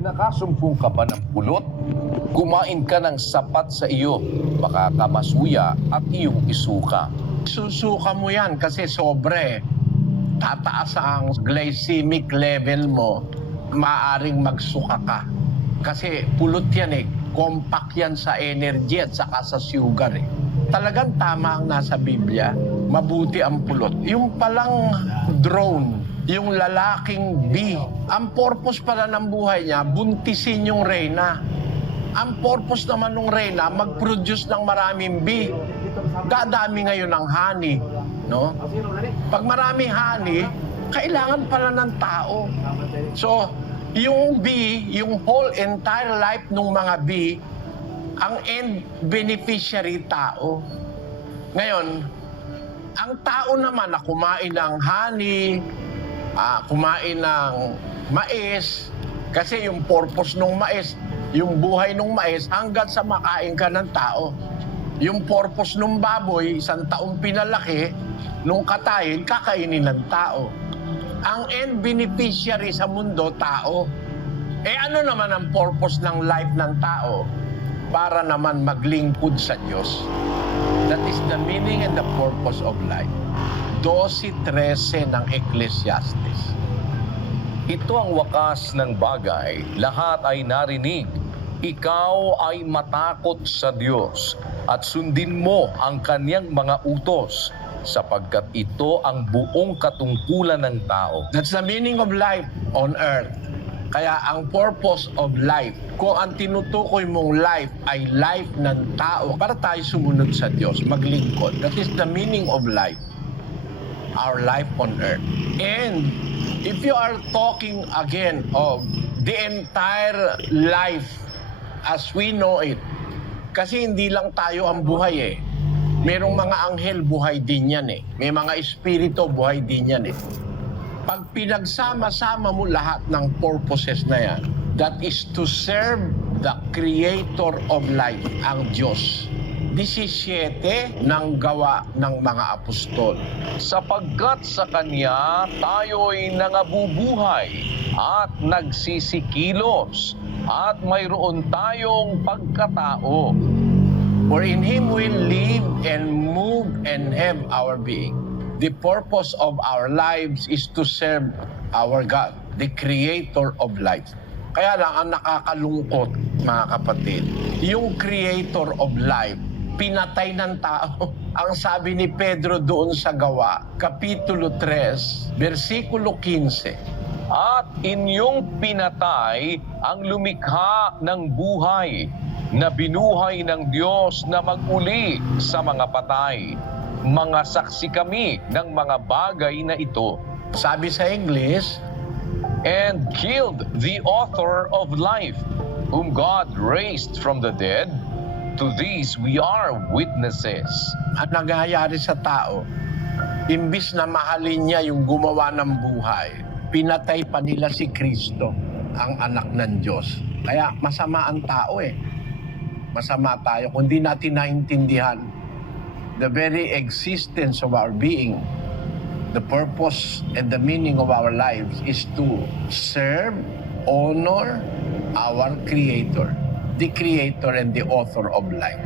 Nakasumpong ka ba ng pulot? Kumain ka ng sapat sa iyo, baka kamasuya at iyong isuka. Susuka mo yan kasi sobre. Tataas ang glycemic level mo, maaring magsuka ka. Kasi pulot yan eh, compact yan sa energy at saka sa sugar eh. Talagang tama ang nasa Biblia, mabuti ang pulot. Yung palang drone, yung lalaking bee, ang purpose pala ng buhay niya, buntisin yung reyna. Ang purpose naman ng reyna, mag-produce ng maraming bee. Dadami ngayon ng honey, no? Pag marami honey, kailangan pala ng tao. So, yung bee, yung whole entire life ng mga bee, ang end beneficiary tao. Ngayon, ang tao naman na kumain ng honey, kumain ng mais, kasi yung purpose ng mais, yung buhay ng mais, hanggang sa makain ka ng tao. Yung purpose ng baboy, 1 taong pinalaki, nung katayin, kakainin ng tao. Ang end beneficiary sa mundo, tao. Eh ano naman ang purpose ng life ng tao? Para naman maglingkod sa Diyos. That is the meaning and the purpose of life. 12:13 ng Ecclesiastes. Ito ang wakas ng bagay, lahat ay narinig. Ikaw ay matakot sa Diyos at sundin mo ang kanyang mga utos sapagkat ito ang buong katungkulan ng tao. That's the meaning of life on earth. Kaya ang purpose of life, kung ang tinutukoy mong life ay life ng tao, para tayo sumunod sa Diyos, maglingkod. That is the meaning of life. Our life on earth. And if you are talking again of the entire life as we know it, kasi hindi lang tayo ang buhay eh. Merong mga anghel, buhay din yan eh. May mga espiritu, buhay din yan eh. Pag pinagsama-sama mo lahat ng purposes na yan, that is to serve the Creator of life, ang Diyos. 17 ng gawa ng mga apostol. Sapagkat sa Kanya tayo'y nangabubuhay at nagsisikilos at mayroon tayong pagkatao. For in Him we live and move and have our being. The purpose of our lives is to serve our God, the Creator of life. Kaya lang ang nakakalungkot, mga kapatid, yung Creator of life, pinatay ng tao. Ang sabi ni Pedro doon sa Gawa, Kapitulo 3, versikulo 15. At inyong pinatay ang lumikha ng buhay na binuhay ng Diyos na mag-uli sa mga patay. Mga saksi kami ng mga bagay na ito. Sabi sa English, And killed the author of life, whom God raised from the dead. To these we are witnesses. ang nangyayari sa tao, imbis na mahalin niya yung gumawa ng buhay, pinatay pa nila si Kristo, ang anak ng Diyos. Kaya masama ang tao eh. Masama tayo kung di natin naintindihan the very existence of our being. The purpose and the meaning of our lives is to serve, honor our Creator, the Creator and the author of life.